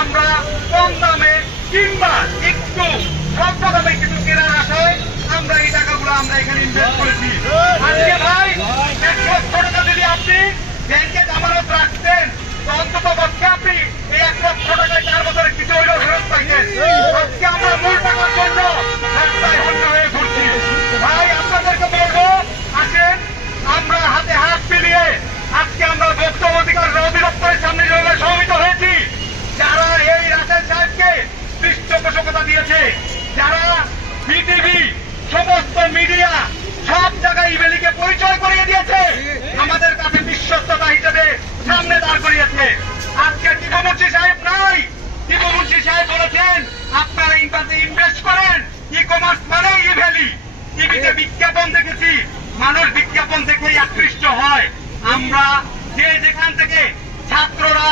আমরা কম দামে কিংবা একটু স্বল্প দামে কিছু কেনার আশায় আমরা এই টাকাগুলো আমরা এখানে ইনভেস্ট করেছি। আজকে ভাই 1 লক্ষ টাকা যদি আপনি ব্যাংকে জামানত রাখতেন তো অন্তত পক্ষে আপনি এই 1 লক্ষ টাকায় 4 বছরে কিছু হইলেও ফেরত পাইতেন। আজকে আমরা মূল টাকার জন্য রাস্তায় হন্য হয়ে ঘুরছি। ভাই আপনাদেরকে বলবো, আসেন আমরা হাতে হাত মিলিয়ে আজকে আমরা ভোক্তা অধিকার অধিদপ্তরের সামনে যেভাবে সমবেত হয়েছি, যারা এই রাসেল সাহেবকে পৃষ্ঠপোষকতা দিয়েছে, যারা বিটিভি সমস্ত মিডিয়া সব জায়গায় ইবেলিকে পরিচয় করিয়ে দিয়েছে, আমাদের কাছে বিশ্বস্ততা হিসেবে সামনে দাঁড় করিয়েছে। আজকে টিপু সাহেব নাই, টিপু সাহেব বলেছেন আপনারা ইনভেস্ট করেন, ই কমার্স মানে ইভ্যালি। টিভিতে বিজ্ঞাপন দেখেছি, মানুষ বিজ্ঞাপন দেখেই আকৃষ্ট হয়। আমরা যে যেখান থেকে ছাত্ররা